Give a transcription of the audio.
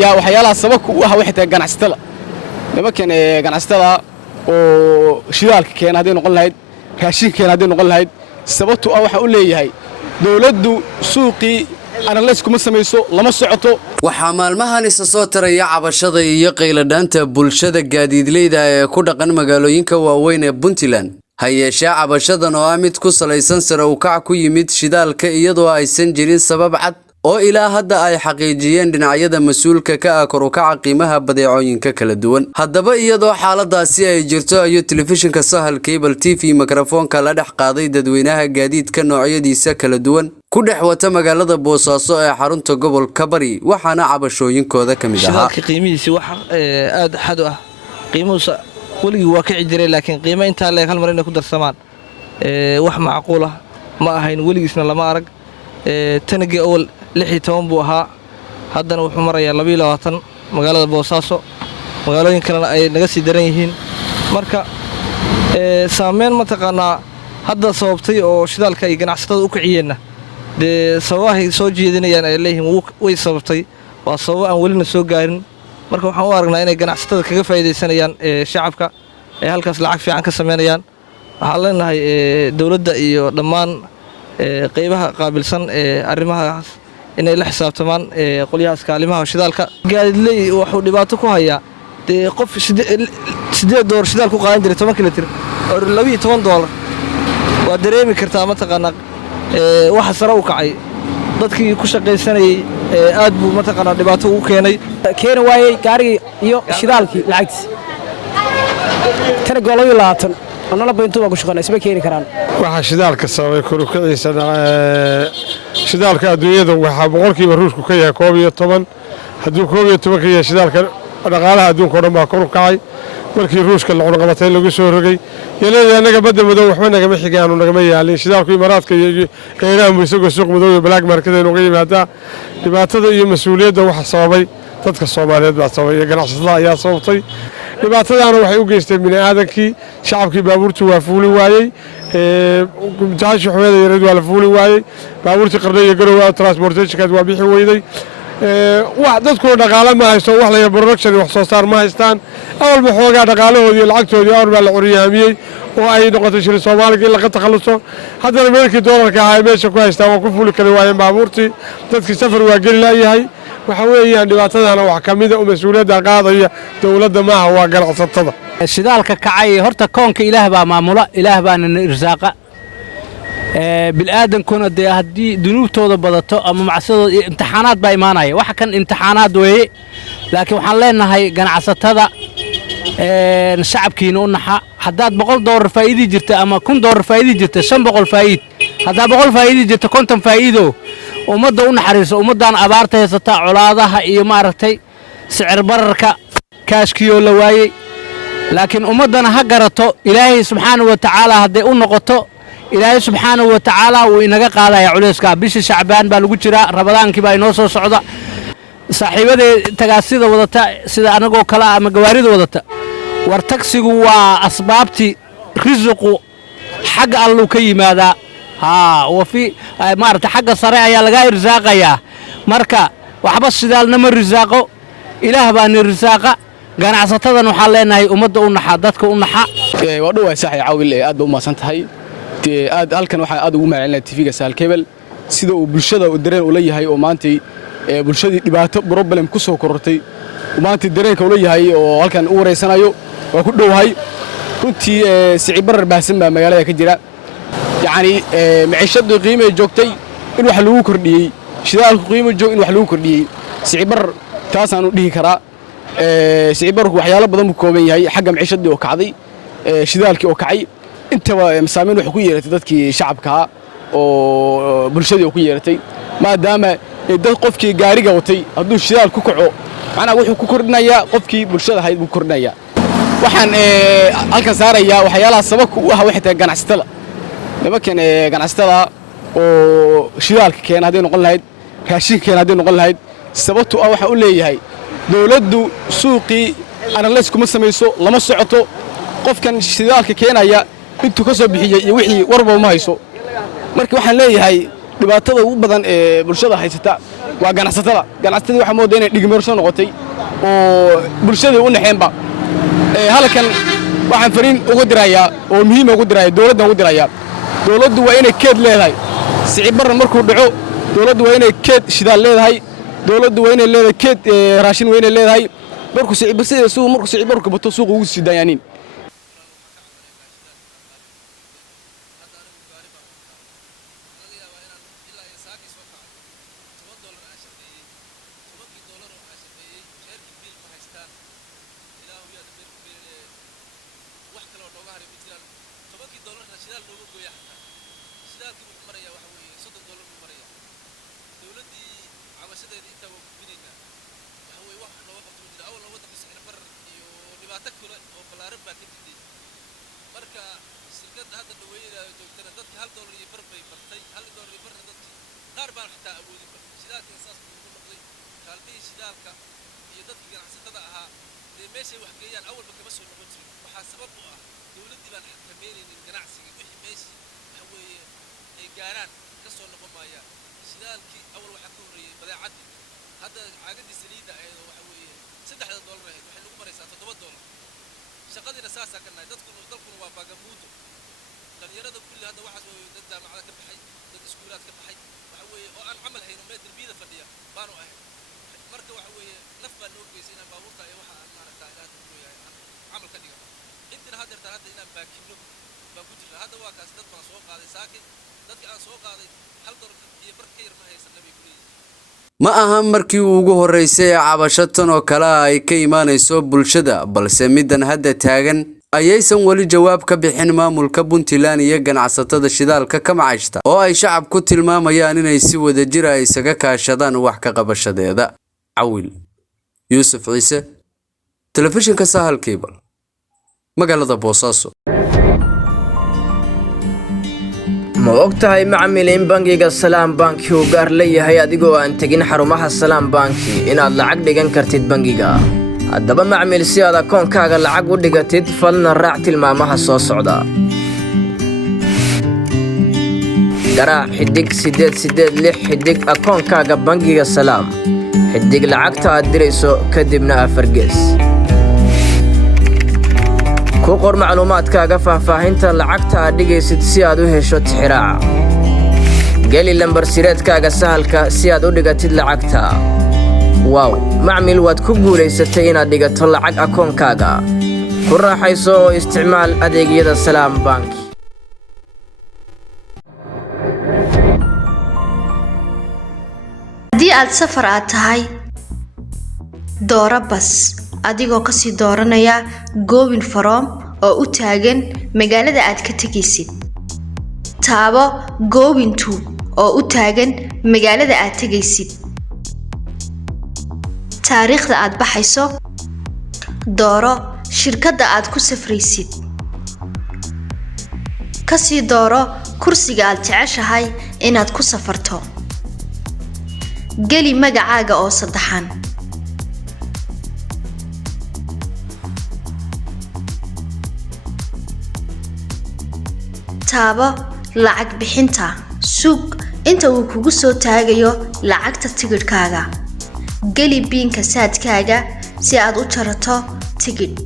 waxyaalaha sababka u ah waxay tahay ganacsatada nimankan ganacsatada oo shidaalka keenay hadii noqon lahayd raashinka keenay hadii noqon lahayd sababtu ah waxa uu leeyahay dawladdu suuqii analysis kuma sameeyso lama socoto waxa maalmahan isa soo taraya cabashada iyo qayladhaanta bulshada gaadiidleyda ee ku dhaqan magaalooyinka waaweyn ee Puntland hayeesha cabashadan oo mid ku salaysan sare u kac ku yimid shidaalka iyadoo aysan jirin sabab cad oo ilaa hadda ay xaqiijiyeen dhinacyada mas'uulka ka ah kor u kaca qiimaha badeecooyinka kala duwan haddaba iyadoo xaaladaasi ay jirto ayuu telefishinka Sahal Cable TV mikrofoonka la dhex qaaday dadweynaha gaadiidka noocyadiisa kala duwan ku dhex wata magaalada Boosaaso ee xarunta gobolka Bari waxaana cabashooyinkooda kamid ahaa qiimihiisa wax aad xad ah qiimuhu waligu waa ka jiray laakiin qiimo inta la hal mar inay ku darsamaan wax macquul ah ma ahayn waligiisna lama arag tanagi awal 16 buu ahaa haddana wuxuu marayaa 22 magaalada Boosaaso magaalooyin kale ay naga sii daran yihiin marka saameyn ma taqaanaa hadda sababtay oo shidaalka ay ganacsatada u kiciyeenna sawaahid soo jeedinayaan ay leeyihiin way sababtay waa sabab aan wali soo gaarin marka waxaan u aragnaa inay ganacsatada kaga faa'iideysanayaan shacabka ay halkaas lacag fiican ka sameeyaan waxaan leenahay dawladda iyo dhammaan qaybaha qaabilsan arrimahaas inay la xisaabtamaan qolyahaas kaalimaha shidaalka gaadiley wuxuu dhibaato ku hayaa qof $8 shidaal ku qaadan jiray 10 kilomitir oo $12 waa dareemi kartaa ma taqaanaa waxa sare u kacay dadkii ku shaqaysanayay aad buu ma taqaanaa dhibaato u keenay waayay gaarigi iyo shidaalkii lacagtiisa tan go'looyo 20 anala bayntu waa ku shaqaynaa keeni karaan waxa shidaalka sababay korukiciisa shidaalka adduunyada waxa boqolkiiba ruushku ka yahay 12 hadduu 12 ka yahay shidaalka dhaqaalaha adduunka oo dhan baa kor u kacay markii ruushka la cunqabatay lagu soo rogay yaleeyahay anaga badda madow waxba nagama xigaano nagama yaalin shidaalku imaaraadka iyo Iiraan isagoo suuq madow iyo black market ay uga yimaadaan dhibaatada iyo mas'uuliyadda waxa sababay dadka Soomaaliyeed baa sababay iyo ganacsatada ayaa sababtay dhibaatadaana waxay u geystay bini'aadankii shacabkii baabuurtu waa fuuli waayay jaashi xumeeda yareed waa la fuuli waayay baabuurtii qarnay iyo garow transportation waa bixi weyday wax dadku dhaqaale ma haysto wax la production wax soo saar ma haystaan awalba xoogaa dhaqaalahoodii iyo lacagtoodii awal baa la curiyaamiyay oo ay noqotay shir Soomaaliga in la takhaluso haddana meelkii doolarka ahaa meesha ku haystaan waa ku fuuli kale waayeen baabuurtii dadkii safar waa geli laayahay waxa weeyaan dhibaatadana wax kamid ah oo mas'uuliyadda qaadaya dawladda maaha waa ganacsatada shidaalka kacay horta koonka ilaah baa maamula ilaah baana irsaaqa bil aadankuna haddii dunuubtooda badato ama macsadooda imtixaanaad baa imaanaya waxa kan imtixaanaad weeye laakiin waxaan leenahay ganacsatada shacabkiina u naxa haddaad $100 faa'iidi jirta ama $1000 faa'iidi jirta 500 faa'iid haddaa 100 faa'iidi jirta 50 faa'iido ummadda u naxariiso ummaddan abaarta haysata colaadaha iyo maaragtay sicir bararka kaashkiyo la waayay laakiin ummaddana ha garato ilaahay subxaanahu wa tacaala hadday u noqoto ilaahay subxaanahu wa tacaala wuu inaga qaadaya culayska bishii Shacbaan baa lagu jiraa Ramadaankii baa inoo soo socda saaxiibada tagaasida wadata sida anagoo kala ama gawaarida wadata war taksigu waa asbaabti rizqu xagga Allahu ka yimaada وفي مارت حق صريع يا لقى رزاقة يا مركا وحبس شدال نمر رزاقه إله بان الرزاقة كان عصتنا نحلنا هي أمد ونحدتك ونحا ودوا ساحي عاول أدو ما سنتهاي أد هالكن واحد أدو ما علنا تفيق سال كبل سيدو بالشدة والدرين ولي هاي ومانتي بالشدة يبعت بربلم كسو كرتي ومانتي الدرين كولي هاي وهالكن أوري سنايو وكله هاي كنت سعبر بحسن بمجالة كجرا يعني معيشة قيمة جوكتي إنه حلو كردي شدال قيمة جو إنه حلو كردي سعبر تاسانو ديه كرا سعبر وحياله بدن بكوبين هاي حق معيشة دي وكعدي شدالك وكعي أنت مسامين وحكوية تدك شعبك أو برشدي وحكوية ما دام دك قفكي جارجة وتي هدو شدال كوكعو أنا وحكو كوكرنا يا قفكي برشدة هاي بكورنا يا وحن الكسارة يا وحياله سبك وها وحدة جناستلا nimankan ganacsatada oo shidaalka keenay hadii noqon lahayd raashinka keenay hadii noqon lahayd sababtu ah waxa uu leeyahay dawladdu suuqii analysis kuma sameeyso lama socoto qofkan shidaalka keenaya intuu ka soo bixiyay iyo wixii warba ma hayso markii waxaan leeyahay dhibaatada ugu badan ee bulshada haysata waa ganacsatada waxa moodaa inay dhigmeerso noqotay oo bulshada u naxeenba halkan waxaan fariin ugu dirayaa oo muhiim ugu dirayaa dawladda ugu dirayaa dawladdu waa inay keed leedahay sicib baran markuu dhaco dawladdu waa inay keed shidaal leedahay dawladdu waa inay leedahay keed raashin waa inay leedahay markuu sicib barku bato suuq ugu sii daayaniin ma aha markii ugu horeysay cabasho tan oo kale ay ka imaanayso bulshada balse midan hadda taagan ayaysan wali jawaab ka bixin maamulka Puntland iyo ganacsatada shidaalka ka macaashta oo ay shacab ku tilmaamayaan inay si wadajir ah isaga kaashadaan wax ka qabashadeeda. Cawil Yusuf Ciise, telefishinka Sahal Cable, magaalada Boosaaso. ma ogtahay macmiil in bangiga Salaam Banki uu gaar leeyahay adigoo aan tagin xarumaha Salaam Banki inaad lacag dhigan kartid bangiga. haddaba macmiil si aad akoonkaaga lacag u dhigatid falna raac tilmaamaha soo socda. garaac xidig 886 xidig akoonkaaga bangiga Salaam, xidig lacagta aad dirayso kadibna afar gees. ku qor macluumaadkaaga faahfaahinta lacagta aad dhigaysid si aad u hesho tixraaca. geli lambar sireedkaaga sahalka si aad u dhigatid lacagta. wow, macmiil waad ku guulaysatay inaad dhigato lacag akoonkaaga. ku raaxayso oo isticmaal adeegyada Salaam Banki. haddii aad safar aad tahay dooro bas adigoo ka sii dooranaya Going From oo u taagan magaalada aad ka tagaysid. taabo Going To oo u taagan magaalada aad tagaysid. taariikhda aad baxayso, dooro shirkadda aad ku safraysid. ka sii dooro kursiga aad jeceshahay inaad ku safarto. geli magacaaga oo saddexan. taabo lacag bixinta. sug inta uu kugu soo taagayo lacagta tigidhkaaga. geli biinka saadkaaga si aad u jarato tigidh.